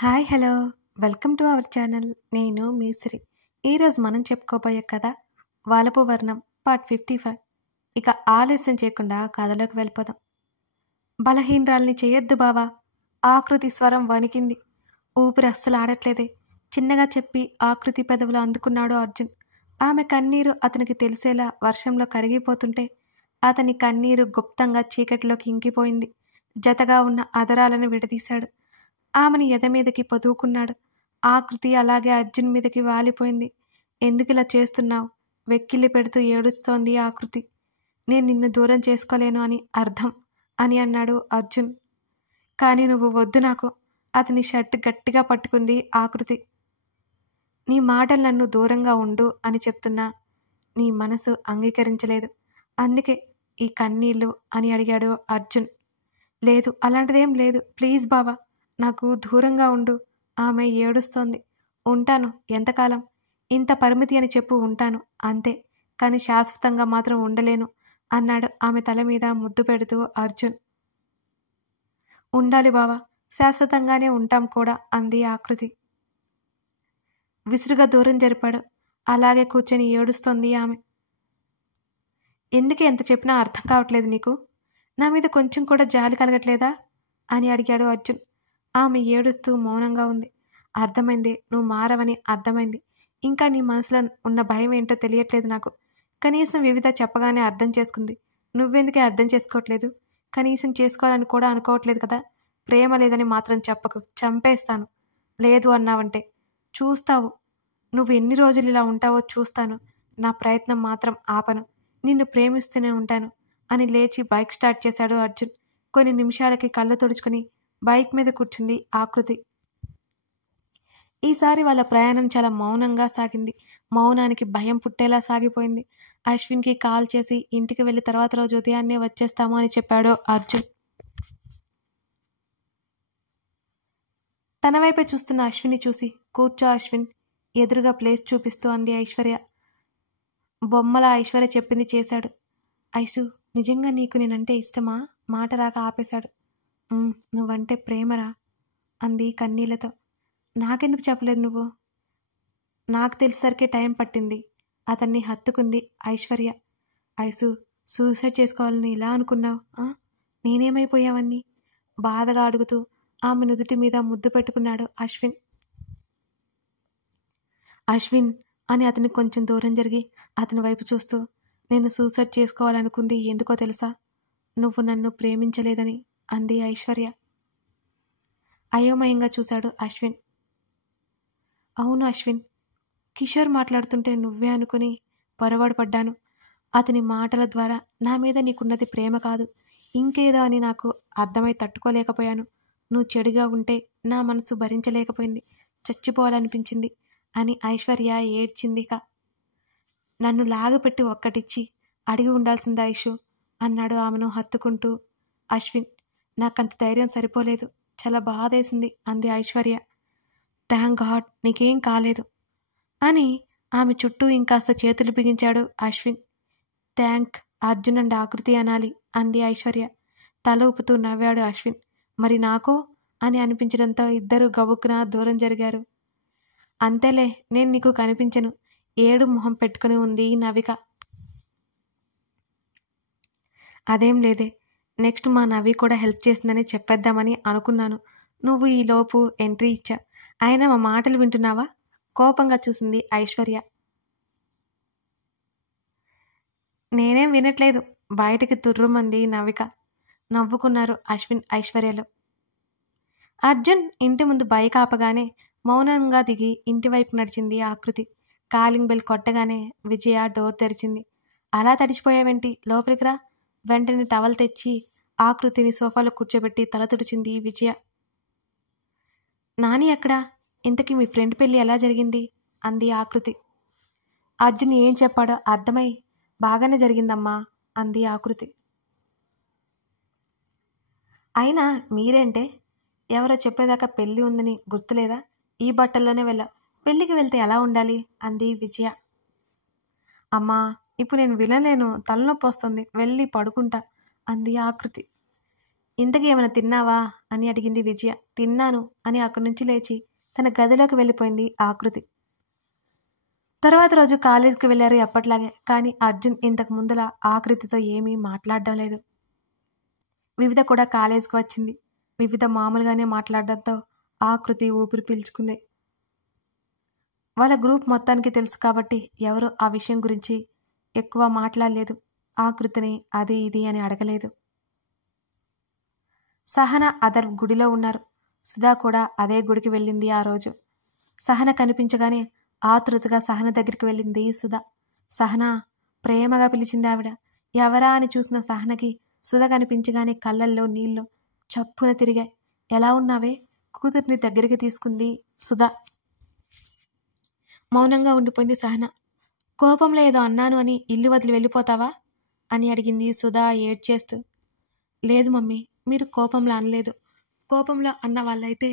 Hi hello welcome to our channel. నేను మీశ్రీ. ఈరోజు మనం చెప్పుకోబోయే కథ వాలపు వర్ణం పార్ట్ 55. ఇక ఆలస్యం చేయకుండా కథలోకి వెళ్ళిపోదాం. బలహీనరాల్ని చేయొద్దు బావా. ఆకృతి స్వరం వణికింది. ఊపిరి అస్సలు ఆడట్లేదే. చిన్నగా చెప్పి ఆకృతి పెదవులు అందుకున్నాడు అర్జున్. ఆమె కన్నీరు అతనికి తెలిసేలా వర్షంలో కరిగిపోతుంటే అతని కన్నీరు గుప్తంగా చీకటిలోకి ఇంకిపోయింది. జతగా ఉన్న అదరాలను విడదీశాడు. ఆమెని ఎదమీదకి పొదువుకున్నాడు. ఆకృతి అలాగే అర్జున్ మీదకి వాలిపోయింది. ఎందుకిలా చేస్తున్నావు? వెక్కిళ్ళి పెడుతూ ఏడుస్తోంది ఆకృతి. నేను నిన్ను దూరం చేసుకోలేను అని అర్థం అని అన్నాడు అర్జున్. కానీ నువ్వు వద్దు నాకు. అతని షర్ట్ గట్టిగా పట్టుకుంది ఆకృతి. నీ మాటలు నన్ను దూరంగా ఉండు అని చెప్తున్నా నీ మనసు అంగీకరించలేదు. అందుకే ఈ కన్నీళ్ళు అని అడిగాడు అర్జున్. లేదు, అలాంటిదేం లేదు. ప్లీజ్ బావా, నాకు దూరంగా ఉండు. ఆమె ఏడుస్తోంది. ఉంటాను. ఎంతకాలం? ఇంత పరిమితి అని చెప్పు, ఉంటాను అంతే. కానీ శాశ్వతంగా మాత్రం ఉండలేను అన్నాడు ఆమె తల మీద ముద్దు పెడుతూ అర్జున్. ఉండాలి బావా, శాశ్వతంగానే ఉంటాం కూడా అంది ఆకృతి. విసురుగా దూరం జరిపాడు. అలాగే కూర్చొని ఏడుస్తోంది ఆమె. ఎందుకు ఎంత చెప్పినా అర్థం కావట్లేదు నీకు? నా మీద కొంచెం కూడా జాలి కలగట్లేదా అని అడిగాడు అర్జున్. ఆమె ఏడుస్తూ మౌనంగా ఉంది. అర్థమైంది, నువ్వు మారవని అర్థమైంది. ఇంకా నీ మనసులో ఉన్న భయం ఏంటో తెలియట్లేదు నాకు. కనీసం వివిధ చెప్పగానే అర్థం చేసుకుంది. నువ్వెందుకే అర్థం చేసుకోవట్లేదు? కనీసం చేసుకోవాలని కూడా అనుకోవట్లేదు కదా. ప్రేమ లేదని మాత్రం చెప్పకు, చంపేస్తాను. లేదు అన్నావంటే చూస్తావు. నువ్వు ఎన్ని రోజులు ఇలా ఉంటావో చూస్తాను. నా ప్రయత్నం మాత్రం ఆపను. నిన్ను ప్రేమిస్తూనే ఉంటాను అని లేచి బైక్ స్టార్ట్ చేశాడు అర్జున్. కొన్ని నిమిషాలకి కళ్ళు తుడుచుకుని బైక్ మీద కూర్చుంది ఆకృతి. ఈసారి వాళ్ళ ప్రయాణం చాలా మౌనంగా సాగింది. మౌనానికి భయం పుట్టేలా సాగిపోయింది. అశ్విన్కి కాల్ చేసి ఇంటికి వెళ్ళి తర్వాత రోజు ఉదయాన్నే వచ్చేస్తాము అని చెప్పాడు అర్జున్. తన వైపే చూస్తున్న అశ్విన్ని చూసి కూర్చో అశ్విన్, ఎదురుగా ప్లేస్ చూపిస్తూ అంది ఐశ్వర్య. బొమ్మల ఐశ్వర్య చెప్పింది చేశాడు. ఐసు, నిజంగా నీకు నేనంటే ఇష్టమా? మాట రాక ఆపేశాడు. నువ్వంటే ప్రేమరా అంది కన్నీళ్లతో. నాకెందుకు చెప్పలేదు నువ్వు? నాకు తెలిసేసరికి టైం పట్టింది. అతన్ని హత్తుకుంది ఐశ్వర్య. ఐసు, సూసైడ్ చేసుకోవాలని ఇలా అనుకున్నావు? నేనేమైపోయావన్నీ బాధగా అడుగుతూ ఆమె నుదుటి మీద ముద్దు పెట్టుకున్నాడు అశ్విన్. అశ్విన్ అని అతని కొంచెం దూరం జరిగి అతని వైపు చూస్తూ, నేను సూసైడ్ చేసుకోవాలనుకుంది ఎందుకో తెలుసా? నువ్వు నన్ను ప్రేమించలేదని అంది ఐశ్వర్య. అయోమయంగా చూశాడు అశ్విన్. అవును అశ్విన్, కిషోర్ మాట్లాడుతుంటే నువ్వే అనుకుని పొరపాటు పడ్డాను. అతని మాటల ద్వారా నా మీద నీకున్నది ప్రేమ కాదు, ఇంకేదో అని నాకు అర్థమై తట్టుకోలేకపోయాను. నువ్వు చెడుగా ఉంటే నా మనసు భరించలేకపోయింది. చచ్చిపోవాలనిపించింది అని ఐశ్వర్య ఏడ్చిందిక. నన్ను లాగపెట్టి ఒక్కటిచ్చి అడిగి ఉండాల్సింది ఐషు అన్నాడు ఆమెను హత్తుకుంటూ అశ్విన్. నాకంత ధైర్యం సరిపోలేదు, చాలా బాధేసింది అంది ఐశ్వర్య. థ్యాంక్ గాడ్ నీకేం కాలేదు అని ఆమె చుట్టూ ఇంకాస్త చేతులు బిగించాడు అశ్విన్. థ్యాంక్ అర్జున్ అండ్ ఆకృతి అనాలి అంది ఐశ్వర్య. తల ఊపుతూ నవ్వాడు అశ్విన్. మరి నాకో అని అనిపించడంతో ఇద్దరు గబుక్కున దూరం జరిగారు. అంతేలే, నేను నీకు కనిపించను, ఏడు మొహం పెట్టుకుని ఉంది నవిక. అదేం లేదే, నెక్స్ట్ మా నవి కూడా హెల్ప్ చేసిందని చెప్పేద్దామని అనుకున్నాను. నువ్వు ఈలోపు ఎంట్రీ ఇచ్చా. అయినా మా మాటలు వింటున్నావా? కోపంగా చూసింది ఐశ్వర్య. నేనేం వినట్లేదు, బయటికి తుర్రుమంది నవిక. నవ్వుకున్నారు అశ్విన్ ఐశ్వర్యలు. అర్జున్ ఇంటి ముందు బైక్ ఆపగానే మౌనంగా దిగి ఇంటివైపు నడిచింది ఆకృతి. కాలింగ్ బెల్ కొట్టగానే విజయ డోర్ తెరిచింది. అలా తడిచిపోయావేంటి, లోపలికి రా. వెంటనే టవల్ తెచ్చి ఆకృతిని సోఫాలో కూర్చోబెట్టి తల తుడిచింది విజయ. నాని ఎక్కడా? ఇంతకీ మీ ఫ్రెండ్ పెళ్ళి ఎలా జరిగింది అంది ఆకృతి. అర్జున్ ఏం చెప్పాడో అర్థమై బాగానే జరిగిందమ్మా అంది ఆకృతి. అయినా మీరేంటే, ఎవరో చెప్పేదాకా పెళ్ళి ఉందని గుర్తులేదా? ఈ బట్టల్లోనే వెళ్ళా. పెళ్ళికి వెళ్తే ఎలా ఉండాలి అంది విజయ. అమ్మా, ఇప్పుడు నేను వినలేను, తలనొప్పి వస్తుంది, వెళ్ళి పడుకుంటా అంది ఆకృతి. ఇంతకీ ఏమైనా తిన్నావా అని అడిగింది విజయ. తిన్నాను అని అక్కడి నుంచి లేచి తన గదిలోకి వెళ్ళిపోయింది ఆకృతి. తర్వాత రోజు కాలేజీకి వెళ్ళారు ఎప్పట్లాగే. కానీ అర్జున్ ఇంతకు ముందులా ఆకృతితో ఏమీ మాట్లాడడం లేదు. వివిధ కూడా కాలేజీకి వచ్చింది. వివిధ మామూలుగానే మాట్లాడడంతో ఆకృతి ఊపిరి పీల్చుకుంది. వాళ్ళ గ్రూప్ మొత్తానికి తెలుసు కాబట్టి ఎవరు ఆ విషయం గురించి ఎక్కువ మాట్లాడలేదు. ఆకృతిని అది ఇది అని అడగలేదు. సహన అదర్ గుడిలో ఉన్నారు. సుధా కూడా అదే గుడికి వెళ్ళింది ఆ రోజు. సహన కనిపించగానే ఆతృతగా సహన దగ్గరికి వెళ్ళింది సుధ. సహన ప్రేమగా పిలిచింది ఆవిడ. ఎవరా అని చూసిన సహనకి సుధ కనిపించగానే కళ్ళల్లో నీళ్లు చప్పున తిరిగాయి. ఎలా ఉన్నావే? కూతుర్ని దగ్గరికి తీసుకుంది సుధ. మౌనంగా ఉండిపోయింది సహన. కోపంలో ఏదో అన్నాను అని ఇల్లు వదిలి వెళ్ళిపోతావా అని అడిగింది సుధ ఏడ్చేస్తూ. లేదు మమ్మీ, మీరు కోపంలో అనలేదు. కోపంలో అన్న వాళ్ళైతే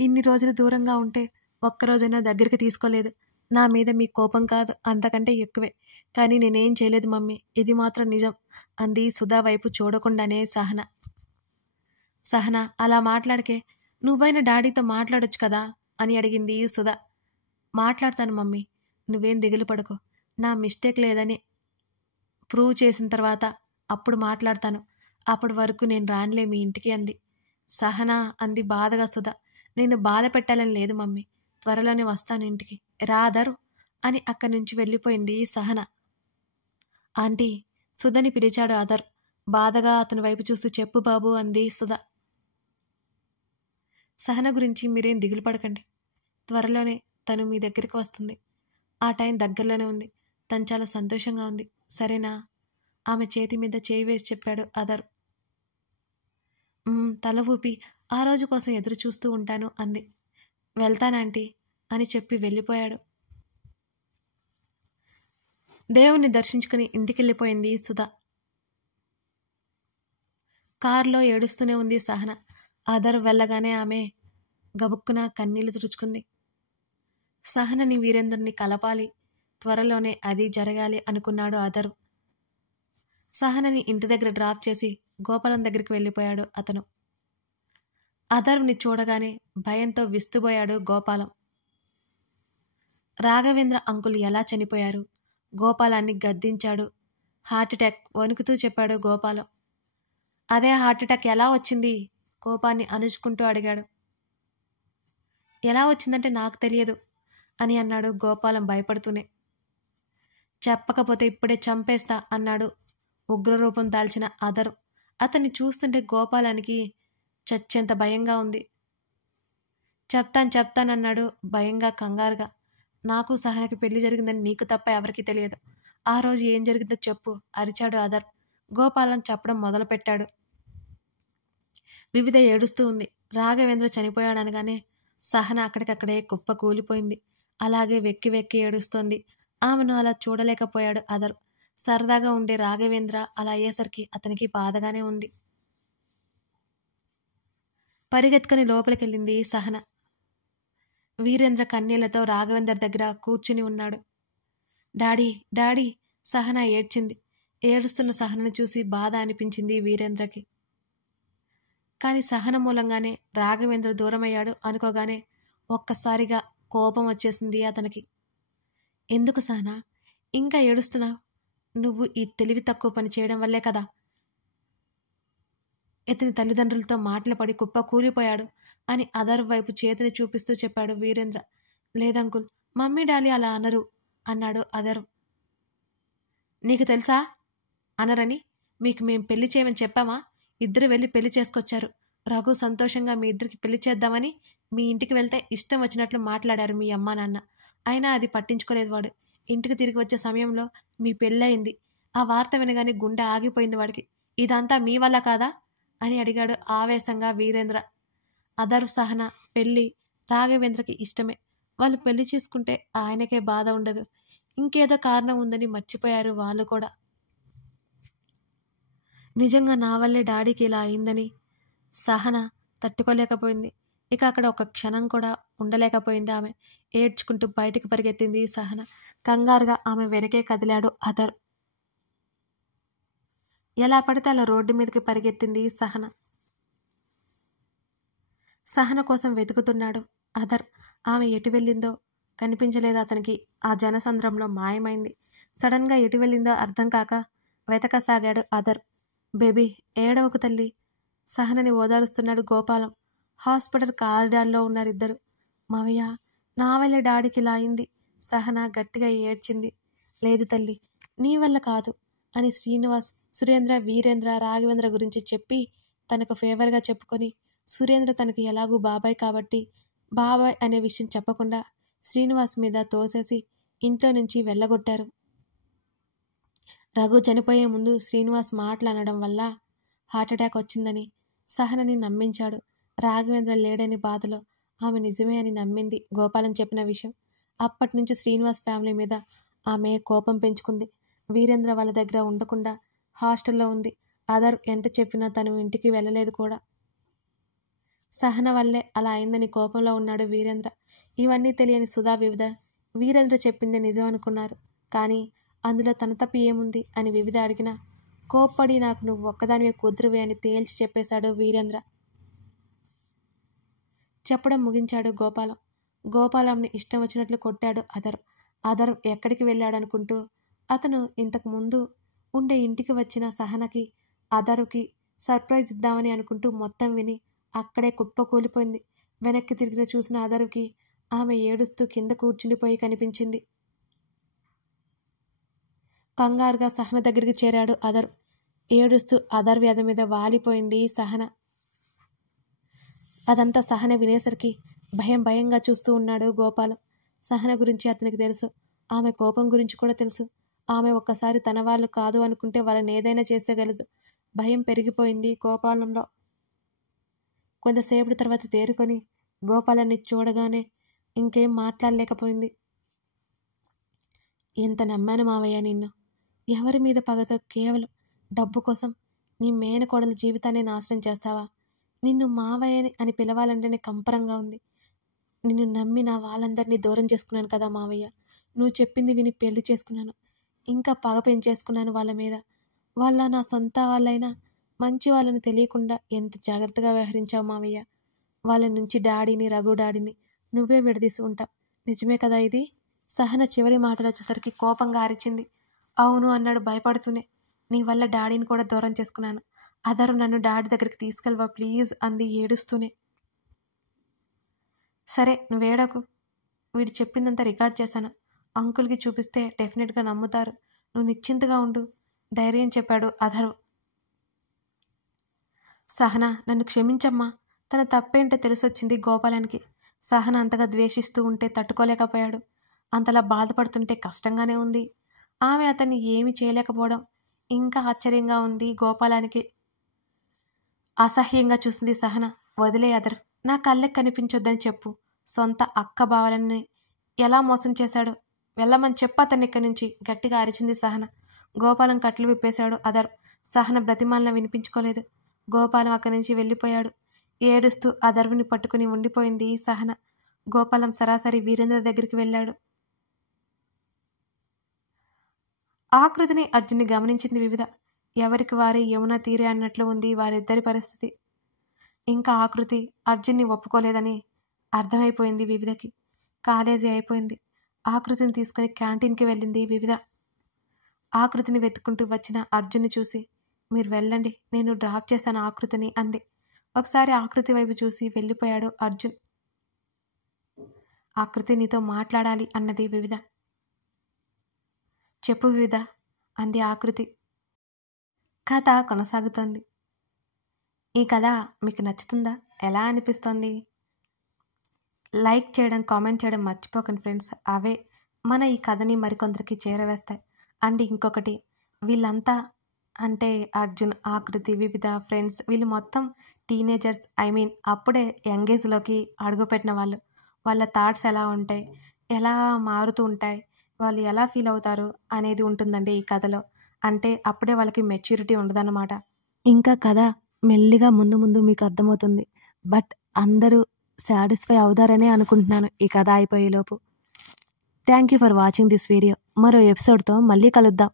ఇన్ని రోజులు దూరంగా ఉంటే ఒక్కరోజైనా దగ్గరికి తీసుకోలేదు. నా మీద మీ కోపం కాదు, అంతకంటే ఎక్కువే. కానీ నేనేం చేయలేదు మమ్మీ, ఇది మాత్రం నిజం అంది సుధా వైపు చూడకుండానే సహన. సహన అలా మాట్లాడకే, నువ్వైనా డాడీతో మాట్లాడొచ్చు కదా అని అడిగింది సుధ. మాట్లాడతాను మమ్మీ, నువ్వేం దిగులు పడకు. నా మిస్టేక్ లేదని ప్రూవ్ చేసిన తర్వాత అప్పుడు మాట్లాడతాను. అప్పటి వరకు నేను రానులే మీ ఇంటికి అంది. సహన అంది బాధగా సుధ. నేను బాధ పెట్టాలని లేదు మమ్మీ, త్వరలోనే వస్తాను ఇంటికి, రాదరు అని అక్కడి నుంచి వెళ్ళిపోయింది సహన. ఆంటీ, సుధని పిలిచాడు అదర్. బాధగా అతని వైపు చూస్తూ చెప్పు బాబు అంది సుధ. సహన గురించి మీరేం దిగులు పడకండి, త్వరలోనే తను మీ దగ్గరికి వస్తుంది. ఆ టైం దగ్గరలోనే ఉంది. తను చాలా సంతోషంగా ఉంది, సరేనా? ఆమె చేతి మీద చేయి వేసి చెప్పాడు అదర్. తల ఊపి ఆ రోజు కోసం ఎదురు చూస్తూ ఉంటాను అంది. వెళ్తానంటీ అని చెప్పి వెళ్ళిపోయాడు. దేవుణ్ణి దర్శించుకుని ఇంటికెళ్ళిపోయింది సుధ. కారులో ఏడుస్తూనే ఉంది సహన. అదర్ వెళ్ళగానే ఆమె గబుక్కున కన్నీళ్లు తుడుచుకుంది. సహనని వీరేంద్రని కలపాలి, త్వరలోనే అది జరగాలి అనుకున్నాడు అదర్. సహనని ఇంటి దగ్గర డ్రాప్ చేసి గోపాలం దగ్గరికి వెళ్ళిపోయాడు అతను. అదర్ని చూడగానే భయంతో విస్తుపోయాడు గోపాలం. రాఘవేంద్ర అంకుల్ ఎలా చనిపోయారు? గోపాలాన్ని గద్దించాడు. హార్ట్అటాక్ వణుకుతూ చెప్పాడు గోపాలం. అదే హార్ట్అటాక్ ఎలా వచ్చింది? కోపాన్ని అణుచుకుంటూ అడిగాడు. ఎలా వచ్చిందంటే నాకు తెలియదు అని అన్నాడు గోపాలం భయపడుతూనే. చెప్పకపోతే ఇప్పుడే చంపేస్తా అన్నాడు ఉగ్రరూపం దాల్చిన అదర్. అతన్ని చూస్తుంటే గోపాలానికి చచ్చేంత భయంగా ఉంది. చెప్తానన్నాడు భయంగా కంగారుగా. నాకు సహనకి పెళ్లి జరిగిందని నీకు తప్ప ఎవరికీ తెలియదు. ఆ రోజు ఏం జరిగిందో చెప్పు అరిచాడు అదర్. గోపాలం చెప్పడం మొదలుపెట్టాడు. వివిధ ఏడుస్తూ ఉంది. రాఘవేంద్ర చనిపోయాడనగానే సహన అక్కడికక్కడే కుప్ప కూలిపోయింది. అలాగే వెక్కి వెక్కి ఏడుస్తోంది. ఆమెను అలా చూడలేకపోయాడు అదర్. సరదాగా ఉండే రాఘవేంద్ర అలా అయ్యేసరికి అతనికి బాధగానే ఉంది. పరిగెత్తుకుని లోపలికెళ్ళింది సహన. వీరేంద్ర కన్నీళ్లతో రాఘవేంద్ర దగ్గర కూర్చుని ఉన్నాడు. డాడీ డాడీ సహన ఏడ్చింది. ఏడుస్తున్న సహనను చూసి బాధ అనిపించింది వీరేంద్రకి. కానీ సహన మూలంగానే రాఘవేంద్ర దూరమయ్యాడు అనుకోగానే ఒక్కసారిగా కోపం వచ్చేసింది అతనికి. ఎందుకు సహన ఇంకా ఏడుస్తున్నావు? నువ్వు ఈ తెలివి తక్కువ పని చేయడం వల్లే కదా ఇతని తల్లిదండ్రులతో మాటలు పడి కుప్ప కూలిపోయాడు అని అదర్ వైపు చేతిని చూపిస్తూ చెప్పాడు వీరేంద్ర. లేదంకుల్, మమ్మీ డాడీ అలా అనరు అన్నాడు అదర్. నీకు తెలుసా అనరని? మీకు మేం పెళ్లి చేయమని చెప్పామా? ఇద్దరు వెళ్ళి పెళ్లి చేసుకొచ్చారు. రఘు సంతోషంగా మీ ఇద్దరికి పెళ్లి చేద్దామని మీ ఇంటికి వెళ్తే ఇష్టం వచ్చినట్లు మాట్లాడారు మీ అమ్మా నాన్న. అయినా అది పట్టించుకోలేదు వాడు. ఇంటికి తిరిగి వచ్చే సమయంలో మీ పెళ్ళయింది. ఆ వార్త వినగానే గుండె ఆగిపోయింది వాడికి. ఇదంతా మీ వల్ల కాదా అని అడిగాడు ఆవేశంగా వీరేంద్ర. అదర్ సహన పెళ్లి రాఘవేంద్రకి ఇష్టమే. వాళ్ళు పెళ్లి చేసుకుంటే ఆయనకే బాధ ఉండదు. ఇంకేదో కారణం ఉందని మర్చిపోయారు వాళ్ళు కూడా. నిజంగా నా వల్లే డాడీకి ఇలా అయిందని సహన తట్టుకోలేకపోయింది. ఇక అక్కడ ఒక క్షణం కూడా ఉండలేకపోయింది ఆమె. ఏడ్చుకుంటూ బయటికి పరిగెత్తింది సహన. కంగారుగా ఆమె వెనకే కదిలాడు అదర్. ఎలా పడితే అలా రోడ్డు మీదకి పరిగెత్తింది సహన. సహన కోసం వెతుకుతున్నాడు అదర్. ఆమె ఎటు వెళ్ళిందో కనిపించలేదు అతనికి. ఆ జనసంద్రంలో మాయమైంది. సడన్గా ఎటు వెళ్ళిందో అర్థం కాక వెతకసాగాడు అదర్. బేబీ ఏడవకు తల్లి, సహనని ఓదారుస్తున్నాడు గోపాలం. హాస్పిటల్ కారిడార్లో ఉన్నారిద్దరు. మావయ్య, నా వల్ల డాడీకి ఇలా అయింది. సహన గట్టిగా ఏడ్చింది. లేదు తల్లి, నీ వల్ల కాదు అని శ్రీనివాస్ సురేంద్ర, వీరేంద్ర, రాఘవేంద్ర గురించి చెప్పి తనకు ఫేవర్గా చెప్పుకొని, సురేంద్ర తనకు ఎలాగూ బాబాయ్ కాబట్టి బాబాయ్ అనే విషయం చెప్పకుండా శ్రీనివాస్ మీద తోసేసి ఇంట్లో నుంచి వెళ్ళగొట్టారు. రఘు చనిపోయే ముందు శ్రీనివాస్ మాటలనడం వల్ల హార్ట్అటాక్ వచ్చిందని సహనని నమ్మించాడు. రాఘవేంద్ర లేడని బాధలో ఆమె నిజమే అని నమ్మింది గోపాలం చెప్పిన విషయం. అప్పటి నుంచి శ్రీనివాస్ ఫ్యామిలీ మీద ఆమె కోపం పెంచుకుంది. వీరేంద్ర వాళ్ళ దగ్గర ఉండకుండా హాస్టల్లో ఉంది. అదర్ ఎంత చెప్పినా తను ఇంటికి వెళ్ళలేదు కూడా. సహన వల్లే అలా అయిందని కోపంలో ఉన్నాడు వీరేంద్ర. ఇవన్నీ తెలియని సుధా వివిధ వీరేంద్ర చెప్పిందే నిజం అనుకున్నారు. కానీ అందులో తన తప్పు ఏముంది అని వివిధ అడిగినా కోప్పడి నాకు నువ్వు ఒక్కదానివే కూతురువే అని తేల్చి చెప్పేశాడు వీరేంద్ర. చెప్పడం ముగించాడు గోపాలం. గోపాలంని ఇష్టం వచ్చినట్లు కొట్టాడు అదర్. అదర్ ఎక్కడికి వెళ్ళాడనుకుంటూ అతను ఇంతకు ముందు ఉండే ఇంటికి వచ్చిన సహనకి అదరుకి సర్ప్రైజ్ ఇద్దామని అనుకుంటూ మొత్తం విని అక్కడే కుప్పకూలిపోయింది. వెనక్కి తిరిగి చూసిన అదరుకి ఆమె ఏడుస్తూ కింద కూర్చుండిపోయి కనిపించింది. కంగారుగా సహన దగ్గరికి చేరాడు అదర్. ఏడుస్తూ అదర్ వ్యాధి మీద వాలిపోయింది సహన. అదంతా సహన వినేసరికి భయంగా చూస్తూ ఉన్నాడు గోపాలం. సహన గురించి అతనికి తెలుసు. ఆమె కోపం గురించి కూడా తెలుసు. ఆమె ఒక్కసారి తన వాళ్ళు కాదు అనుకుంటే వాళ్ళని ఏదైనా చేసేయగలదు. భయం పెరిగిపోయింది గోపాలంలో. కొంతసేపటి తర్వాత తేరుకొని గోపాలాన్ని చూడగానే ఇంకేం మాట్లాడలేకపోయింది. ఎంత నమ్మాను మావయ్య నిన్ను. ఎవరి మీద పగతో కేవలం డబ్బు కోసం నీ మేనకోడల జీవితాన్ని నాశనం చేస్తావా? నిన్ను మావయ్యని అని పిలవాలంటేనే కంపరంగా ఉంది. నిన్ను నమ్మి నా వాళ్ళందరినీ దూరం చేసుకున్నాను కదా మావయ్య. నువ్వు చెప్పింది విని పెళ్లి చేసుకున్నాను. ఇంకా పగ పెంచేసుకున్నాను వాళ్ళ మీద. వాళ్ళ నా సొంత వాళ్ళైనా మంచి వాళ్ళని తెలియకుండా ఎంత జాగ్రత్తగా వ్యవహరించావు మావయ్య. వాళ్ళ నుంచి డాడీని, రఘు డాడీని నువ్వే విడదీసి ఉంటావు. నిజమే కదా ఇది? సహన చివరి మాటలు వచ్చేసరికి కోపంగా అరిచింది. అవును అన్నాడు భయపడుతూనే. నీ వల్ల డాడీని కూడా దూరం చేసుకున్నాను. అదరు నన్ను డాడీ దగ్గరికి తీసుకెళ్ళవా ప్లీజ్ అంది ఏడుస్తూనే. సరే నువ్వేడకు. వీడు చెప్పిందంతా రికార్డ్ చేశాను. అంకుల్కి చూపిస్తే డెఫినెట్గా నమ్ముతారు. నువ్వు నిశ్చింతగా ఉండు ధైర్యం చెప్పాడు అధర్. సహన నన్ను క్షమించమ్మా. తన తప్పేంటో తెలిసొచ్చింది గోపాలానికి. సహన అంతగా ద్వేషిస్తూ ఉంటే తట్టుకోలేకపోయాడు. అంతలా బాధపడుతుంటే కష్టంగానే ఉంది. ఆమె అతన్ని ఏమీ చేయలేకపోవడం ఇంకా ఆశ్చర్యంగా ఉంది గోపాలానికి. అసహ్యంగా చూసింది సహన. వదిలే అదర్, నా కళ్ళకి కనిపించొద్దని చెప్పు. సొంత అక్క బావలని ఎలా మోసం చేశాడు? వెళ్ళమని చెప్పు అతన్ని ఇక్కడి నుంచి గట్టిగా అరిచింది సహన. గోపాలం కట్లు విప్పేశాడు అదర్. సహన బ్రతిమాలన వినిపించుకోలేదు. గోపాలం అక్కడి నుంచి వెళ్ళిపోయాడు. ఏడుస్తూ అదర్విని పట్టుకుని ఉండిపోయింది సహన. గోపాలం సరాసరి వీరేంద్ర దగ్గరికి వెళ్ళాడు. ఆకృతిని అర్జున్ని గమనించింది వివిధ. ఎవరికి వారే యమున తీరే అన్నట్లు ఉంది వారిద్దరి పరిస్థితి. ఇంకా ఆకృతి అర్జున్ని ఒప్పుకోలేదని అర్థమైపోయింది వివిధకి. కాలేజీ అయిపోయింది. ఆకృతిని తీసుకుని క్యాంటీన్కి వెళ్ళింది వివిధ. ఆకృతిని వెతుక్కుంటూ వచ్చిన అర్జున్ని చూసి మీరు వెళ్ళండి, నేను డ్రాప్ చేశాను ఆకృతిని అంది. ఒకసారి ఆకృతి వైపు చూసి వెళ్ళిపోయాడు అర్జున్. ఆకృతి నీతో మాట్లాడాలి అన్నది వివిధ. చెప్పు వివిధ అంది ఆకృతి. కథ కొనసాగుతోంది. ఈ కథ మీకు నచ్చుతుందా? ఎలా అనిపిస్తోంది? లైక్ చేయడం, కామెంట్ చేయడం మర్చిపోకండి ఫ్రెండ్స్. అవే మన ఈ కథని మరికొందరికి చేరవేస్తాయి. అండ్ ఇంకొకటి, వీళ్ళంతా అంటే అర్జున్, ఆకృతి, వివిధ ఫ్రెండ్స్ వీళ్ళు మొత్తం టీనేజర్స్. అప్పుడే యంగేజ్లోకి అడుగుపెట్టిన వాళ్ళు. వాళ్ళ థాట్స్ ఎలా ఉంటాయి, ఎలా మారుతూ ఉంటాయి, వాళ్ళు ఎలా ఫీల్ అవుతారు అనేది ఉంటుందండి ఈ కథలో. అంటే అప్పుడే వాళ్ళకి మెచ్యూరిటీ ఉండదన్నమాట. ఇంకా కథ మెల్లిగా ముందు మీకు అర్థమవుతుంది. బట్ అందరూ సాటిస్ఫై అవుతారనే అనుకుంటున్నాను ఈ కథ అయిపోయేలోపు. Thank you for watching this video. మరో ఎపిసోడ్తో మళ్ళీ కలుద్దాం.